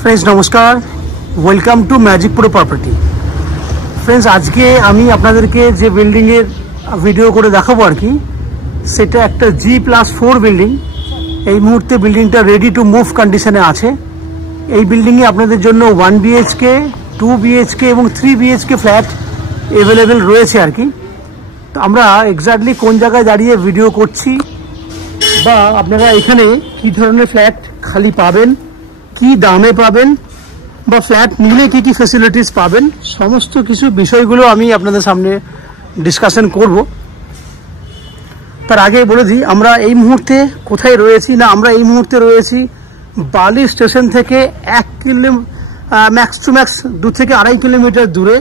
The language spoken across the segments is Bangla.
फ्रेंड्स नमस्कार, welcome to magic pro property. Friends आज के आमी आपनादेरके जे बिल्डिंगेर भिडियो करे देखाबो आर कि सेटा एकटा G+4 बिल्डिंग। এই মুহূর্তে বিল্ডিংটা রেডি টু মুভ কন্ডিশনে আছে। এই বিল্ডিংয়ে আপনাদের জন্য 1 BHK, 2 BHK এবং 3 BHK ফ্ল্যাট अवेलेबल রয়েছে আর কি। তো আমরা এক্স্যাক্টলি কোন জায়গায় দাঁড়িয়ে ভিডিও করছি বা আপনারা এখানে কি ধরনের ফ্ল্যাট খালি পাবেন, কি দামে পাবেন বা ফ্ল্যাট নিলে কি কি ফ্যাসিলিটিস পাবেন, সমস্ত কিছু বিষয়গুলো আমি আপনাদের সামনে ডিসকাশন করব। তার আগে বলে দিই আমরা এই মুহূর্তে কোথায় রয়েছি। না, আমরা এই মুহূর্তে রয়েছি বালি স্টেশন থেকে 1 কিলোমিটার ম্যাক্স টু ম্যাক্স 2 থেকে 2.5 কিলোমিটার দূরে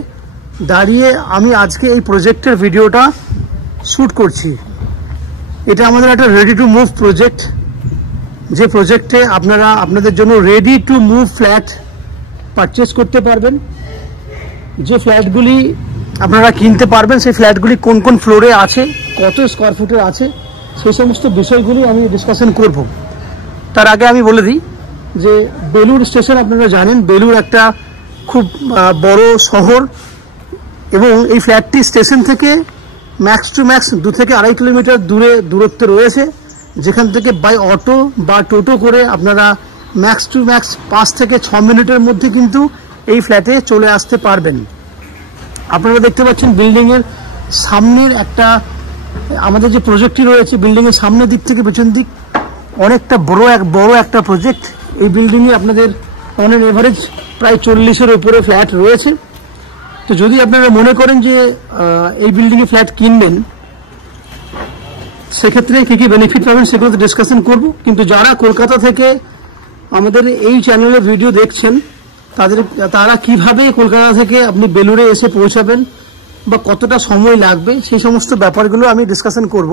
দাঁড়িয়ে আমি আজকে এই প্রজেক্টের ভিডিওটা শ্যুট করছি। এটা আমাদের একটা রেডি টু মুভ প্রজেক্ট, যে প্রজেক্টে আপনারা আপনাদের জন্য ready to move flat purchase করতে পারবেন। যে ফ্ল্যাটগুলি আপনারা কিনতে পারবেন সেই ফ্ল্যাটগুলি কোন কোন ফ্লোরে আছে, কত স্কোয়ার ফুটের আছে, সেই সমস্ত বিষয়গুলি আমি ডিসকাশন করব। তার আগে আমি বলে দিই যে বেলুড় স্টেশন, আপনারা জানেন বেলুড় একটা খুব বড় শহর এবং এই ফ্ল্যাটটি স্টেশন থেকে ম্যাক্স টু ম্যাক্স 2 থেকে 2.5 কিলোমিটার দূরত্বে রয়েছে, যেখান থেকে বাই অটো বা টোটো করে আপনারা ম্যাক্স টু ম্যাক্স 5 থেকে 6 মিনিটের মধ্যে কিন্তু এই ফ্ল্যাটে চলে আসতে পারবেন। আপনারা দেখতে পাচ্ছেন বিল্ডিংয়ের সামনের একটা আমাদের যে প্রজেক্টটি রয়েছে, বিল্ডিংয়ের সামনের দিক থেকে পেছন দিক অনেকটা বড় একটা প্রজেক্ট। এই বিল্ডিংয়ে আপনাদের অন এন এভারেজ প্রায় 40-এর উপরে ফ্ল্যাট রয়েছে। তো যদি আপনারা মনে করেন যে এই বিল্ডিংয়ে ফ্ল্যাট কিনবেন, সেক্ষেত্রে কী কী বেনিফিট পাবেন সেগুলো তো ডিসকাশন করব। কিন্তু যারা কলকাতা থেকে আমাদের এই চ্যানেলে ভিডিও দেখছেন তারা কিভাবে কলকাতা থেকে আপনি বেলুড়ে এসে পৌঁছাবেন বা কতটা সময় লাগবে সেই সমস্ত ব্যাপারগুলো আমি ডিসকাশন করব।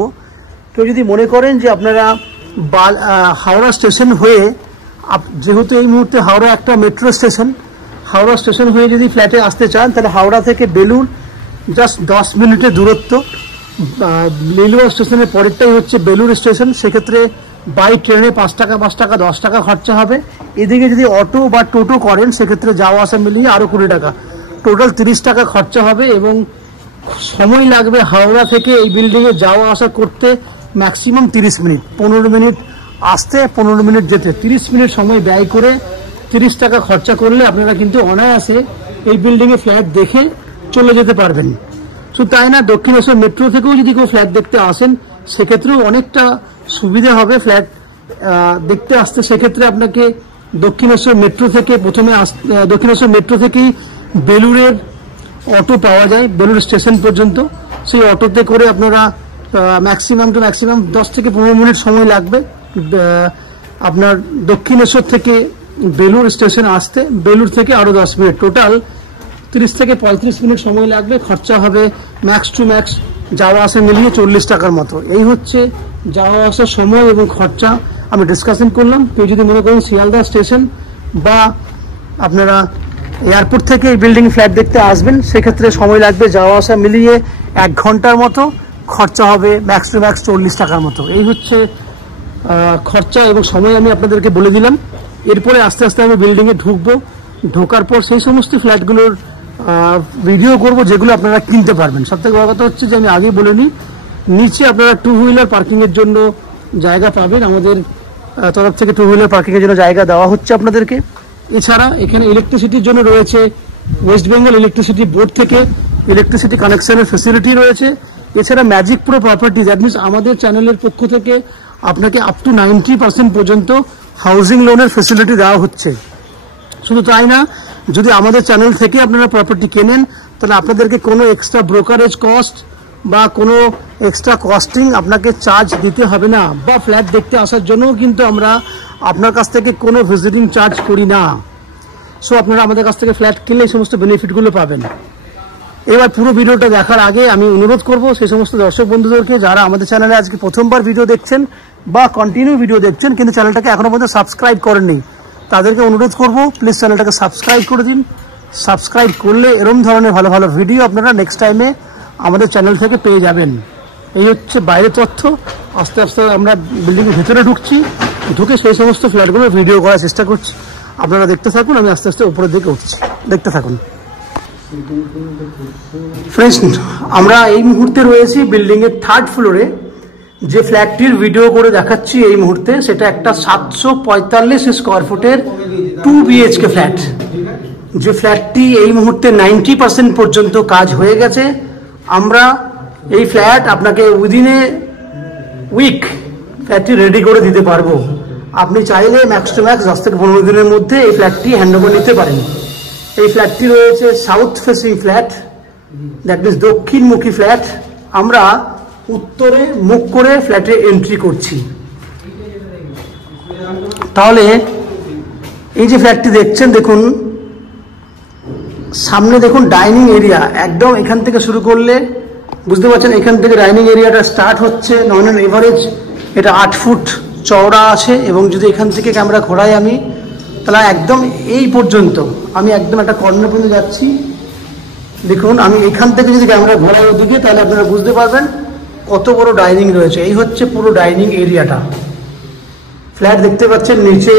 কেউ যদি মনে করেন যে আপনারা হাওড়া স্টেশন হয়ে, যেহেতু এই মুহূর্তে হাওড়া একটা মেট্রো স্টেশন, হাওড়া স্টেশন হয়ে যদি ফ্ল্যাটে আসতে চান তাহলে হাওড়া থেকে বেলুড় জাস্ট 10 মিনিটের দূরত্ব। লিলুয়া স্টেশনের পরেরটাই হচ্ছে বেলুড় স্টেশন। সেক্ষেত্রে বাই ট্রেনে 5 টাকা 10 টাকা খরচা হবে। এদিকে যদি অটো বা টোটো করেন সেক্ষেত্রে যাওয়া আসা মিলিয়ে আরও 20 টাকা, টোটাল 30 টাকা খরচা হবে এবং সময় লাগবে হাওড়া থেকে এই বিল্ডিংয়ে যাওয়া আসা করতে ম্যাক্সিমাম 30 মিনিট। 15 মিনিট আসতে, 15 মিনিট যেতে, 30 মিনিট সময় ব্যয় করে 30 টাকা খরচা করলে আপনারা কিন্তু অনায়াসে এই বিল্ডিংয়ে ফ্ল্যাট দেখে চলে যেতে পারবেন। শুধু তাই না, দক্ষিণেশ্বর মেট্রো থেকেও যদি কেউ ফ্ল্যাট দেখতে আসেন সেক্ষেত্রেও অনেকটা সুবিধা হবে ফ্ল্যাট দেখতে আসতে। সেক্ষেত্রে আপনাকে দক্ষিণেশ্বর মেট্রো থেকে দক্ষিণেশ্বর মেট্রো থেকেই বেলুড়ের অটো পাওয়া যায় বেলুড় স্টেশন পর্যন্ত। সেই অটোতে করে আপনারা ম্যাক্সিমাম 10 থেকে 15 মিনিট সময় লাগবে আপনার দক্ষিণেশ্বর থেকে বেলুড় স্টেশন আসতে। বেলুড় থেকে আরও 10 মিনিট, টোটাল 30 থেকে 35 মিনিট সময় লাগবে। খরচা হবে ম্যাক্স টু ম্যাক্স যাওয়া আসা মিলিয়ে 40 টাকার মতো। এই হচ্ছে যাওয়া আসার সময় এবং খরচা আমি ডিসকাশন করলাম। কেউ যদি মনে করেন শিয়ালদা স্টেশন বা আপনারা এয়ারপোর্ট থেকে এই বিল্ডিং ফ্ল্যাট দেখতে আসবেন, সেক্ষেত্রে সময় লাগবে যাওয়া আসা মিলিয়ে 1 ঘন্টার মতো, খরচা হবে ম্যাক্স টু ম্যাক্স 40 টাকার মতো। এই হচ্ছে খরচা এবং সময় আমি আপনাদেরকে বলে দিলাম। এরপরে আস্তে আস্তে আমি বিল্ডিংয়ে ঢুকবো, ঢোকার পর সেই সমস্ত ফ্ল্যাটগুলোর ভিডিও করব যেগুলো আপনারা কিনতে পারবেন। সবথেকে বড় কথা হচ্ছে যে আমি আগেই বলে নিই, নিচে আপনারা 2 হুইলার পার্কিংয়ের জন্য জায়গা পাবেন। আমাদের তরফ থেকে 2 হুইলার পার্কিংয়ের জন্য জায়গা দেওয়া হচ্ছে আপনাদেরকে। এছাড়া এখানে ইলেকট্রিসিটির জন্য রয়েছে ওয়েস্ট বেঙ্গল ইলেকট্রিসিটি বোর্ড থেকে ইলেকট্রিসিটি কানেকশনের ফেসিলিটি রয়েছে। এছাড়া magic pro property, that means আমাদের চ্যানেলের পক্ষ থেকে আপনাকে আপ টু 90% পর্যন্ত হাউজিং লোনের ফেসিলিটি দেওয়া হচ্ছে। শুধু তাই না, যদি আমাদের চ্যানেল থেকে আপনারা প্রপার্টি কেনেন তাহলে আপনাদেরকে কোনো এক্সট্রা ব্রোকারেজ কস্ট বা কোনো এক্সট্রা কস্টিং আপনাকে চার্জ দিতে হবে না, বা ফ্ল্যাট দেখতে আসার জন্যও কিন্তু আমরা আপনার কাছ থেকে কোনো ভিজিটিং চার্জ করি না। সো আপনারা আমাদের কাছ থেকে ফ্ল্যাট কিনলে এই সমস্ত বেনিফিটগুলো পাবেন। এবার পুরো ভিডিওটা দেখার আগে আমি অনুরোধ করব সেই সমস্ত দর্শক বন্ধুদেরকে যারা আমাদের চ্যানেলে আজকে প্রথমবার ভিডিও দেখছেন বা কন্টিনিউ ভিডিও দেখছেন কিন্তু চ্যানেলটাকে এখনো পর্যন্ত সাবস্ক্রাইব করেননি, তাদেরকে অনুরোধ করব প্লিজ চ্যানেলটাকে সাবস্ক্রাইব করে দিন। সাবস্ক্রাইব করলে এরকম ধরনের ভালো ভালো ভিডিও আপনারা নেক্সট টাইমে আমাদের চ্যানেল থেকে পেয়ে যাবেন। এই হচ্ছে বাইরের তথ্য। আস্তে আস্তে আমরা বিল্ডিংয়ের ভেতরে ঢুকছি, ঢুকে সেই সমস্ত ফ্ল্যাটগুলো ভিডিও করার চেষ্টা করছি। আপনারা দেখতে থাকুন, আমি আস্তে আস্তে উপরের দিকে উঠছি, দেখতে থাকুন। ফ্রেন্ডস, আমরা এই মুহূর্তে রয়েছি বিল্ডিং এর 3rd ফ্লোরে। যে ফ্ল্যাটটির ভিডিও করে দেখাচ্ছি এই মুহূর্তে, সেটা একটা 745 স্কোয়ার ফুটের 2 BHK ফ্ল্যাট। যে ফ্ল্যাটটি এই মুহূর্তে 90% পর্যন্ত কাজ হয়ে গেছে। আমরা এই ফ্ল্যাট আপনাকে উইদিন এ উইক ফ্ল্যাটটি রেডি করে দিতে পারবো। আপনি চাইলে ম্যাক্স টু ম্যাক্স 10 থেকে 15 দিনের মধ্যে এই ফ্ল্যাটটি হ্যান্ডওভার নিতে পারেন। এই ফ্ল্যাটটি রয়েছে south facing flat, that means দক্ষিণমুখী ফ্ল্যাট। আমরা উত্তরে মুখ করে ফ্ল্যাটে এন্ট্রি করছি। তাহলে এই যে ফ্ল্যাটটি দেখছেন, দেখুন সামনে দেখুন ডাইনিং এরিয়া, একদম এখান থেকে শুরু করলে বুঝতে পারছেন, এখান থেকে ডাইনিং এরিয়াটা স্টার্ট হচ্ছে। নন অন এভারেজ এটা 8 ফুট চওড়া আছে, এবং যদি এখান থেকে ক্যামেরা ঘোরাই আমি, তাহলে একদম এই পর্যন্ত, আমি একদম একটা কর্নার পর্যন্ত যাচ্ছি। দেখুন আমি এখান থেকে যদি ক্যামেরা ঘোরাই ওদিকে, তাহলে আপনারা বুঝতে পারবেন কত বড় ডাইনিং রয়েছে। এই হচ্ছে পুরো ডাইনিং এরিয়াটা। ফ্ল্যাট দেখতে পাচ্ছেন, নিচে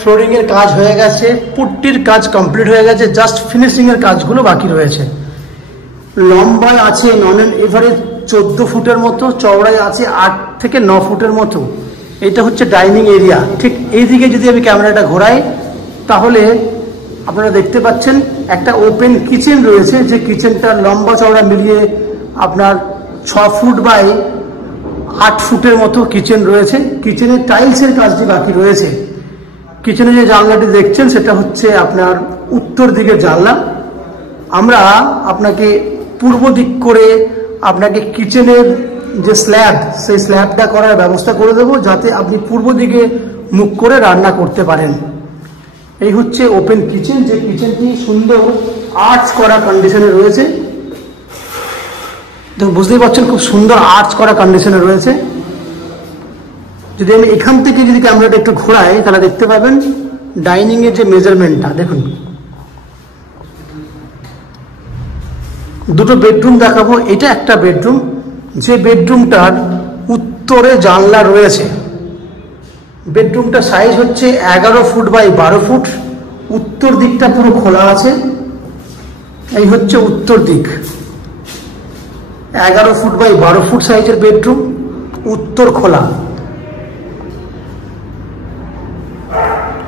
ফ্লোরিং এর কাজ হয়ে গেছে, পুট্টির কাজ কমপ্লিট হয়ে গেছে, জাস্ট ফিনিশিং এর কাজগুলো বাকি রয়েছে। লম্বায় আছে নন অ্যান্ড এভারেজ 14 ফুটের মতো, চওড়ায় আছে 8 থেকে 9 ফুটের মতো। এটা হচ্ছে ডাইনিং এরিয়া। ঠিক এইদিকে যদি আমি ক্যামেরাটা ঘোরাই, তাহলে আপনারা দেখতে পাচ্ছেন একটা ওপেন কিচেন রয়েছে। যে কিচেনটার লম্বা চওড়া মিলিয়ে আপনার 6 ফুট বাই 8 ফুটের মতো কিচেন রয়েছে। কিচেনের টাইলসের কাজটি বাকি রয়েছে। কিচেনে যে জানলাটি দেখছেন, সেটা হচ্ছে আপনার উত্তর দিকের জানলা। আমরা আপনাকে পূর্ব দিক করে আপনাকে কিচেনের যে স্ল্যাব, সেই স্ল্যাবটা করার ব্যবস্থা করে দেবো, যাতে আপনি পূর্ব দিকে মুখ করে রান্না করতে পারেন। এই হচ্ছে ওপেন কিচেন। যে কিচেনটি সুন্দর আর্চ করা কন্ডিশনে রয়েছে। দেখুন বুঝতেই পারছেন, খুব সুন্দর আর্চ করা কন্ডিশনে রয়েছে। যদি আমি এখান থেকে যদি ক্যামেরাটা একটু ঘোরাই, তাহলে দেখতে পাবেন ডাইনিং এর যে মেজারমেন্টটা। দেখুন, দুটো বেডরুম দেখাবো। এটা একটা বেডরুম, যে বেডরুমটার উত্তরে জানলা রয়েছে। বেডরুমটা সাইজ হচ্ছে 11 ফুট বাই 12 ফুট। উত্তর দিকটা পুরো খোলা আছে। এই হচ্ছে উত্তর দিক। 11 ফুট বাই 12 ফুট সাইজের বেডরুম, উত্তর খোলা।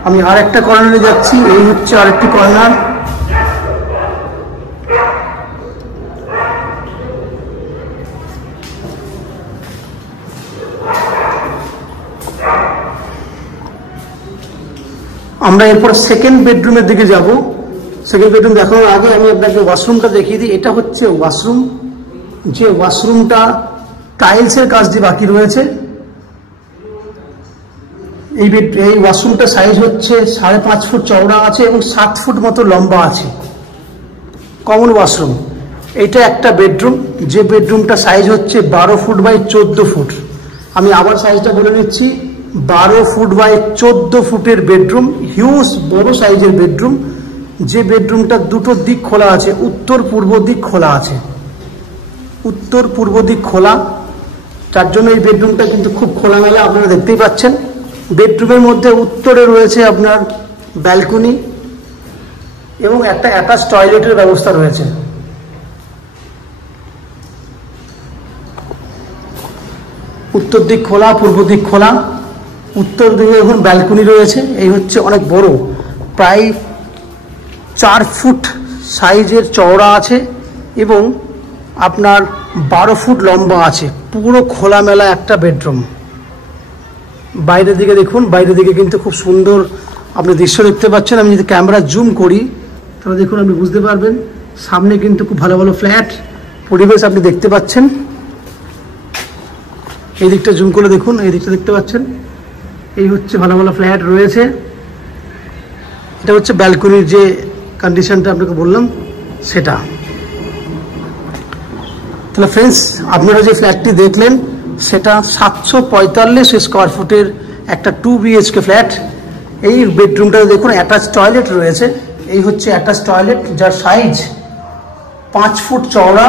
আমি আর একটা কর্নারে যাচ্ছি। এই হচ্ছে আরেকটি কর্নার। আমরা এরপর সেকেন্ড বেডরুমের দিকে যাব। সেকেন্ড বেডরুম দেখানোর আগে আমি আপনাকে ওয়াশরুমটা দেখিয়ে দিই। এটা হচ্ছে ওয়াশরুম। যে ওয়াশরুমটা টাইলসের কাজটি বাকি রয়েছে। এই ওয়াশরুমটা সাইজ হচ্ছে 5.5 ফুট চওড়া আছে এবং 7 ফুট মতো লম্বা আছে। Common washroom. এটা একটা বেডরুম, যে বেডরুমটা সাইজ হচ্ছে 12 ফুট বাই 14 ফুট। আমি আবার সাইজটা বলে নিচ্ছি, 12 ফুট বাই 14 ফুটের বেডরুম, হিউজ বড় সাইজের বেডরুম। যে বেডরুমটা দুটো দিক খোলা আছে, উত্তর পূর্ব দিক খোলা আছে। উত্তর পূর্ব দিক খোলা, তার জন্য এই বেডরুমটা কিন্তু খুব খোলামেলা, আপনারা দেখতেই পাচ্ছেন। বেডরুমের মধ্যে উত্তরে রয়েছে আপনার ব্যালকনি এবং একটা অ্যাটাচ টয়লেটের ব্যবস্থা রয়েছে। উত্তর দিক খোলা, পূর্ব দিক খোলা। উত্তর দিকে এখন ব্যালকনি রয়েছে। এই হচ্ছে অনেক বড়, প্রায় 4 ফুট সাইজের চওড়া আছে এবং আপনার 12 ফুট লম্বা আছে। পুরো খোলামেলা একটা বেডরুম। বাইরের দিকে দেখুন, বাইরের দিকে কিন্তু খুব সুন্দর আপনি দৃশ্য দেখতে পাচ্ছেন। আমি যদি ক্যামেরা জুম করি, তাহলে দেখুন আপনি বুঝতে পারবেন সামনে কিন্তু খুব ভালো ভালো ফ্ল্যাট পরিবেশ আপনি দেখতে পাচ্ছেন। এই দিকটা জুম করে দেখুন, এই দিকটা দেখতে পাচ্ছেন। এই হচ্ছে ভালো ভালো ফ্ল্যাট রয়েছে। এটা হচ্ছে ব্যালকনির যে কন্ডিশনটা আপনাকে বললাম সেটা। তাহলে ফ্রেন্ডস, আপনারা যে ফ্ল্যাটটি দেখলেন, সেটা 745 স্কোয়ার ফুটের একটা 2 BHK ফ্ল্যাট। এই বেডরুমটাতে দেখুন অ্যাটাচ টয়লেট রয়েছে। এই হচ্ছে অ্যাটাচ টয়লেট, যার সাইজ 5 ফুট চওড়া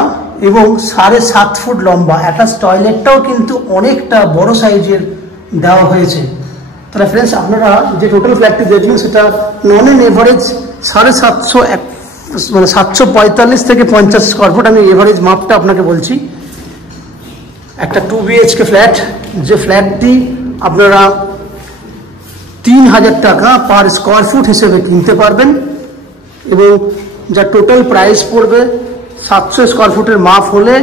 এবং 7.5 ফুট লম্বা। অ্যাটাচ টয়লেটটাও কিন্তু অনেকটা বড় সাইজের দেওয়া হয়েছে। তাহলে ফ্রেন্ডস আপনারা যে টোটাল ফ্ল্যাটটি দেখবেন সেটা নন এন এভারেজ 750 মানে 745 থেকে 50 স্কোয়ার ফুট। আমি এভারেজ মাপটা আপনাকে বলছি। একটা 2 BHK ফ্ল্যাট, যে ফ্ল্যাটটি আপনারা 3000 টাকা পার স্কোয়ার ফুট হিসেবে কিনতে পারবেন এবং যা টোটাল প্রাইস পড়বে 700 স্কোয়ার ফুটের মাপ হলে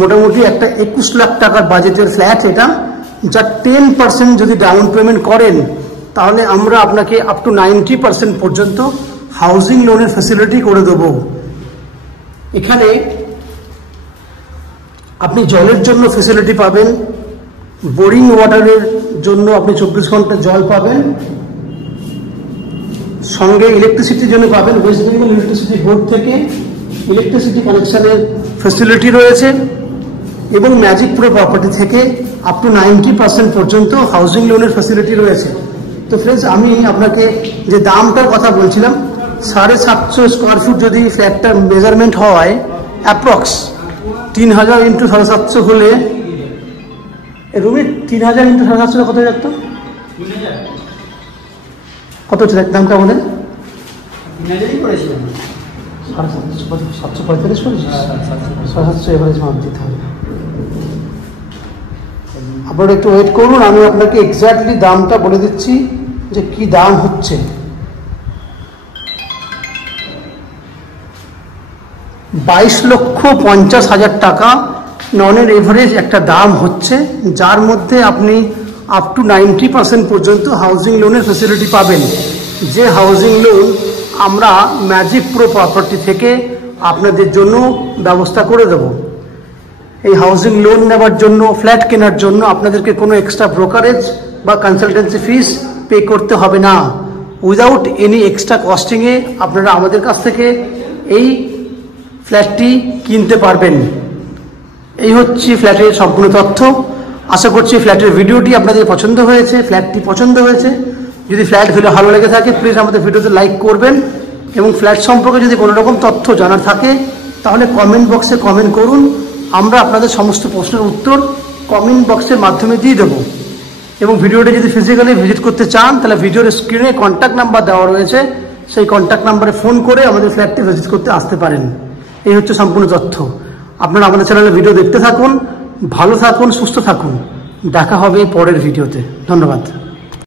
মোটামুটি একটা 21 লাখ টাকার বাজেটের ফ্ল্যাট এটা, যা 10% যদি ডাউন পেমেন্ট করেন তাহলে আমরা আপনাকে আপ টু 90% পর্যন্ত হাউজিং লোনের ফ্যাসিলিটি করে দেব। এখানে আপনি জলের জন্য ফ্যাসিলিটি পাবেন, বোরিং ওয়াটারের জন্য আপনি 24 ঘন্টা জল পাবেন, সঙ্গে ইলেকট্রিসিটির জন্য পাবেন ওয়েস্ট বেঙ্গল ইলেকট্রিসিটি বোর্ড থেকে ইলেকট্রিসিটি কানেকশনের ফ্যাসিলিটি রয়েছে এবং ম্যাজিক প্রো প্রপার্টি থেকে আপ টু 90% পর্যন্ত হাউজিং লোনের ফ্যাসিলিটি রয়েছে। তো ফ্রেন্ডস আমি আপনাকে যে দামটার কথা বলছিলাম 750 স্কোয়ার ফুট যদি ফ্ল্যাটটার মেজারমেন্ট হয় অ্যাপ্রক্স 3000 ইন্টু 750 হলে রুমে 3000 ইন্টু 750 কত যাচ্ছে, কত হচ্ছে দামটা আমাদের 745 করেছি, 750 এভারেজ মাপ দিতে হবে। আপনারা একটু ওয়েট করুন, আমি আপনাকে এক্স্যাক্টলি দামটা বলে দিচ্ছি যে কি দাম হচ্ছে। 22,50,000 টাকা নন এর এভারেজ একটা দাম হচ্ছে, যার মধ্যে আপনি আপ টু 90% পর্যন্ত হাউজিং লোনের ফ্যাসিলিটি পাবেন। যে হাউজিং লোন আমরা ম্যাজিক প্রো প্রপার্টি থেকে আপনাদের জন্য ব্যবস্থা করে দেব। এই হাউজিং লোন নেওয়ার জন্য, ফ্ল্যাট কেনার জন্য আপনাদেরকে কোনো এক্সট্রা ব্রোকারেজ বা কনসালটেন্সি ফিস পে করতে হবে না। উইদাউট এনি এক্সট্রা কস্টিংয়ে আপনারা আমাদের কাছ থেকে এই ফ্ল্যাটটি কিনতে পারবেন। এই হচ্ছে ফ্ল্যাটের সম্পূর্ণ তথ্য। আশা করছি ফ্ল্যাটের ভিডিওটি আপনাদের পছন্দ হয়েছে, ফ্ল্যাটটি পছন্দ হয়েছে। যদি ফ্ল্যাট ভিডিও ভালো লেগে থাকে প্লিজ আমাদের ভিডিওতে লাইক করবেন এবং ফ্ল্যাট সম্পর্কে যদি কোনো রকম তথ্য জানার থাকে তাহলে কমেন্ট বক্সে কমেন্ট করুন। আমরা আপনাদের সমস্ত প্রশ্নের উত্তর কমেন্ট বক্সের মাধ্যমে দিয়ে দেবো। এবং ভিডিওটি যদি ফিজিক্যালি ভিজিট করতে চান তাহলে ভিডিওর স্ক্রিনে কন্ট্যাক্ট নাম্বার দেওয়া রয়েছে, সেই কন্ট্যাক্ট নাম্বারে ফোন করে আমাদের ফ্ল্যাটটি ভিজিট করতে আসতে পারেন। এই হচ্ছে সম্পূর্ণ তথ্য। আপনারা আমাদের চ্যানেলে ভিডিও দেখতে থাকুন, ভালো থাকুন, সুস্থ থাকুন। দেখা হবে পরের ভিডিওতে। ধন্যবাদ।